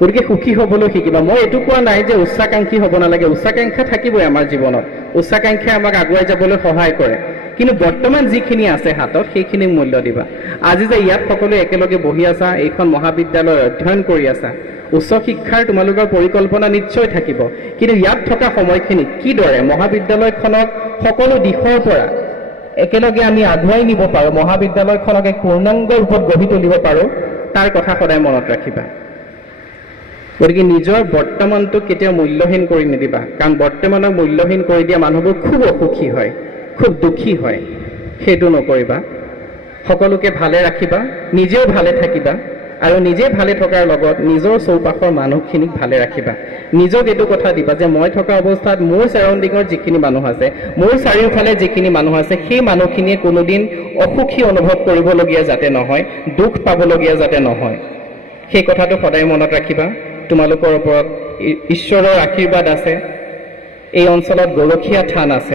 গতিকে সুখী হ'বলৈ শিকিবা। মই এইটো কোৱা নাই যে উচ্চাকাংক্ষী হ'ব নালাগে, উচ্চাকাংক্ষা থাকিবই আমাৰ জীৱনত, উচ্চাকাংক্ষাই আমাক আগুৱাই যাবলৈ সহায় কৰে, কিন্তু বৰ্তমান যিখিনি আছে হাতত সেইখিনিক মূল্য দিবা। আজি যে ইয়াত সকলোৱে একেলগে বহি আছা, এইখন মহাবিদ্যালয়ত অধ্যয়ন কৰি আছা, উচ্চ শিক্ষাৰ তোমালোকৰ পৰিকল্পনা নিশ্চয় থাকিব, কিন্তু ইয়াত থকা সময়খিনি কিদৰে মহাবিদ্যালয়খনক সকলো দিশৰ পৰা একেলগে আমি আগুৱাই নিব পাৰোঁ, মহাবিদ্যালয়খনক এক পূৰ্ণাংগ ৰূপত গঢ়ি তুলিব পাৰোঁ, তাৰ কথা সদায় মনত ৰাখিবা। গতিকে নিজৰ বৰ্তমানটোক কেতিয়াও মূল্যহীন কৰি নিদিবা, কাৰণ বৰ্তমানক মূল্যহীন কৰি দিয়া মানুহবোৰ খুব অসুখী হয়, খুব দুখী হয়। সেইটো নকৰিবা, সকলোকে ভালে ৰাখিবা, নিজেও ভালে থাকিবা, আৰু নিজে ভালে থকাৰ লগত নিজৰ চৌপাশৰ মানুহখিনিক ভালে ৰাখিবা। নিজক এইটো কথা দিবা যে মই থকা অৱস্থাত মোৰ চাৰাউণ্ডিঙৰ যিখিনি মানুহ আছে, মোৰ চাৰিওফালে যিখিনি মানুহ আছে, সেই মানুহখিনিয়ে কোনোদিন অসুখী অনুভৱ কৰিবলগীয়া যাতে নহয়, দুখ পাবলগীয়া যাতে নহয়, সেই কথাটো সদায় মনত ৰাখিবা। তোমালোকৰ ওপৰত ঈশ্বৰৰ আশীৰ্বাদ আছে, এই অঞ্চলত গৰখীয়া থান আছে।